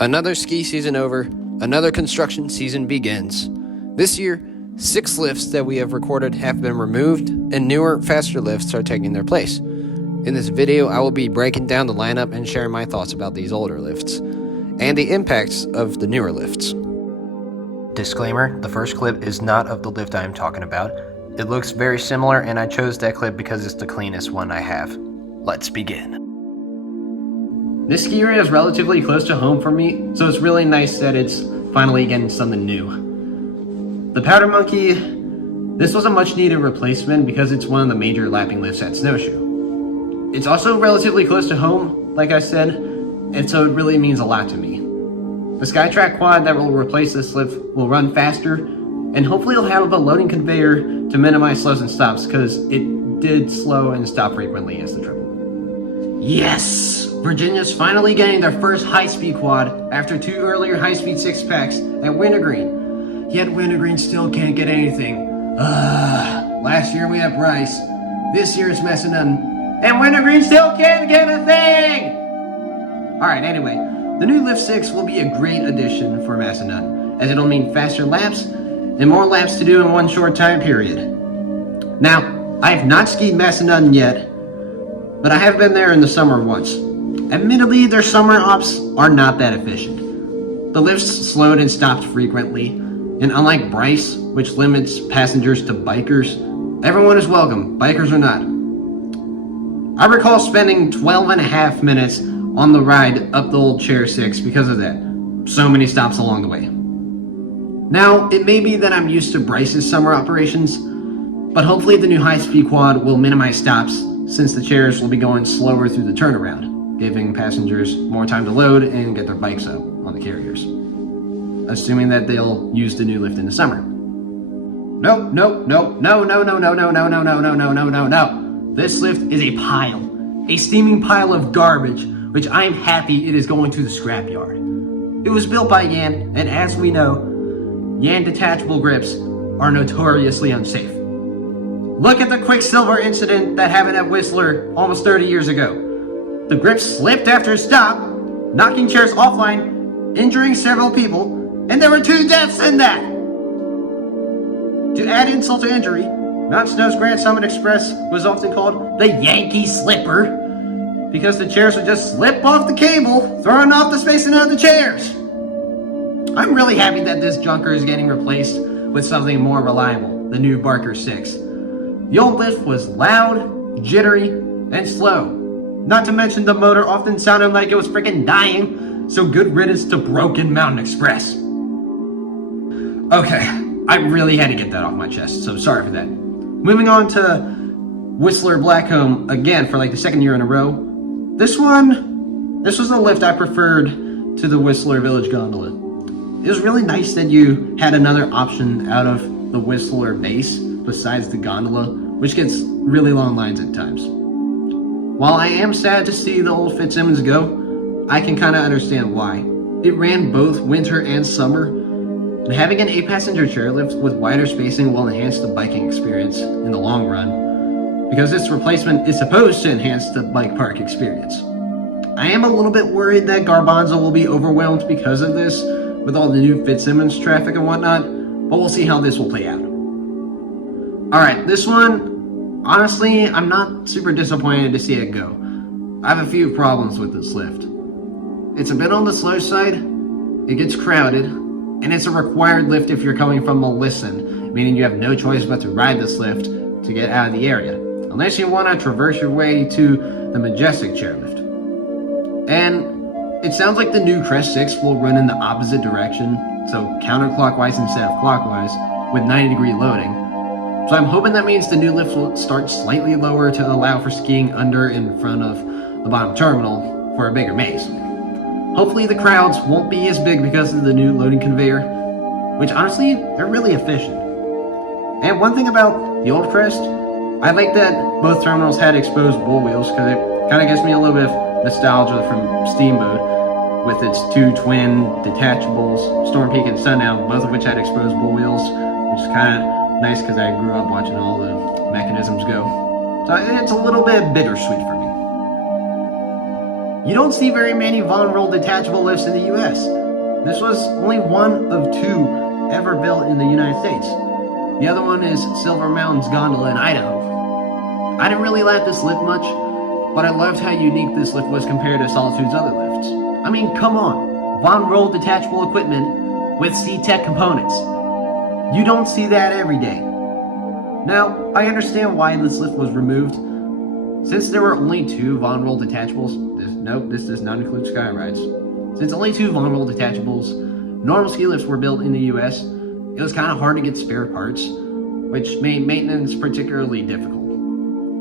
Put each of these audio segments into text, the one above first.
Another ski season over, another construction season begins. This year, 6 lifts that we have recorded have been removed, and newer, faster lifts are taking their place. In this video, I will be breaking down the lineup and sharing my thoughts about these older lifts, and the impacts of the newer lifts. Disclaimer, the first clip is not of the lift I am talking about. It looks very similar, and I chose that clip because it's the cleanest one I have. Let's begin. This ski area is relatively close to home for me, so it's really nice that it's finally getting something new. The Powder Monkey, this was a much needed replacement because it's one of the major lapping lifts at Snowshoe. It's also relatively close to home, like I said, and so it really means a lot to me. The Skytrack quad that will replace this lift will run faster, and hopefully it'll have a loading conveyor to minimize slows and stops, because it did slow and stop frequently as the triple. Yes! Virginia's finally getting their first high-speed quad after 2 earlier high-speed 6-packs at Wintergreen. Yet Wintergreen still can't get anything. Last year we had Bryce, this year it's Massanutten, and Wintergreen still can't get a thing! Alright, anyway, the new Lift 6 will be a great addition for Massanutten, as it'll mean faster laps and more laps to do in one short time period. Now, I have not skied Massanutten yet, but I have been there in the summer once. Admittedly, their summer ops are not that efficient. The lifts slowed and stopped frequently, and unlike Bryce, which limits passengers to bikers, everyone is welcome, bikers or not. I recall spending 12 and a half minutes on the ride up the old Chair 6 because of that. So many stops along the way. Now, it may be that I'm used to Bryce's summer operations, but hopefully the new high-speed quad will minimize stops since the chairs will be going slower through the turnaround, giving passengers more time to load and get their bikes up on the carriers. Assuming that they'll use the new lift in the summer. No. This lift is a pile. A steaming pile of garbage, which I am happy it is going to the scrapyard. It was built by Yan, and as we know, Yan detachable grips are notoriously unsafe. Look at the Quicksilver incident that happened at Whistler almost 30 years ago. The grip slipped after a stop, knocking chairs offline, injuring several people, and there were 2 deaths in that! To add insult to injury, Mount Snow's Grand Summit Express was often called the Yankee Slipper, because the chairs would just slip off the cable, throwing off the spacing of the chairs. I'm really happy that this junker is getting replaced with something more reliable, the new Barker 6. The old lift was loud, jittery, and slow. Not to mention the motor often sounded like it was freaking dying, so good riddance to broken Mountain Express. Okay, I really had to get that off my chest, so sorry for that. Moving on to Whistler Blackcomb again for like the 2nd year in a row. This was the lift I preferred to the Whistler Village Gondola. It was really nice that you had another option out of the Whistler base besides the gondola, which gets really long lines at times. While I am sad to see the old Fitzsimmons go, I can kind of understand why. It ran both winter and summer, and having an 8-passenger chairlift with wider spacing will enhance the biking experience in the long run, because its replacement is supposed to enhance the bike park experience. I am a little bit worried that Garbanzo will be overwhelmed because of this, with all the new Fitzsimmons traffic and whatnot, but we'll see how this will play out. Alright, this one, honestly, I'm not super disappointed to see it go. I have a few problems with this lift. It's a bit on the slow side, it gets crowded, and it's a required lift if you're coming from Melissan, meaning you have no choice but to ride this lift to get out of the area, unless you want to traverse your way to the Majestic chairlift. And it sounds like the new Crest 6 will run in the opposite direction, so counterclockwise instead of clockwise, with 90-degree loading. So I'm hoping that means the new lift will start slightly lower to allow for skiing under in front of the bottom terminal for a bigger maze. Hopefully the crowds won't be as big because of the new loading conveyor, which honestly, they're really efficient. And one thing about the old Crest, I like that both terminals had exposed bull wheels, because it kind of gives me a little bit of nostalgia from Steamboat, with its 2 twin detachables, Storm Peak and Sundown, both of which had exposed bull wheels, which is kind of nice because I grew up watching all the mechanisms go. So it's a little bit bittersweet for me. You don't see very many Von Roll detachable lifts in the US. This was only one of 2 ever built in the United States. The other one is Silver Mountain's gondola in Idaho. I didn't really like this lift much, but I loved how unique this lift was compared to Solitude's other lifts. I mean, come on. Von Roll detachable equipment with C-Tech components. You don't see that every day. Now, I understand why this lift was removed. Since there were only 2 Von Roll detachables, this does not include sky rides. Since only 2 Von Roll detachables, normal ski lifts were built in the US, it was kind of hard to get spare parts, which made maintenance particularly difficult.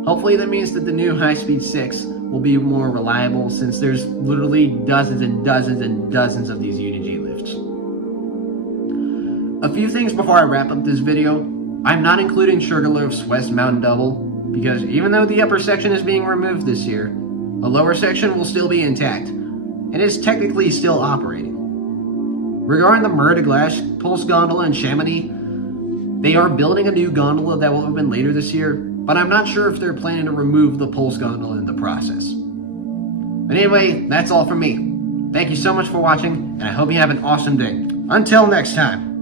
Hopefully that means that the new High-Speed 6 will be more reliable, since there's literally dozens and dozens and dozens of these UNG lifts. A few things before I wrap up this video. I'm not including Sugarloaf's West Mountain Double, because even though the upper section is being removed this year, the lower section will still be intact, and is technically still operating. Regarding the Mer de Glace Pulse Gondola in Chamonix, they are building a new gondola that will open later this year, but I'm not sure if they're planning to remove the Pulse Gondola in the process. But anyway, that's all from me. Thank you so much for watching, and I hope you have an awesome day. Until next time.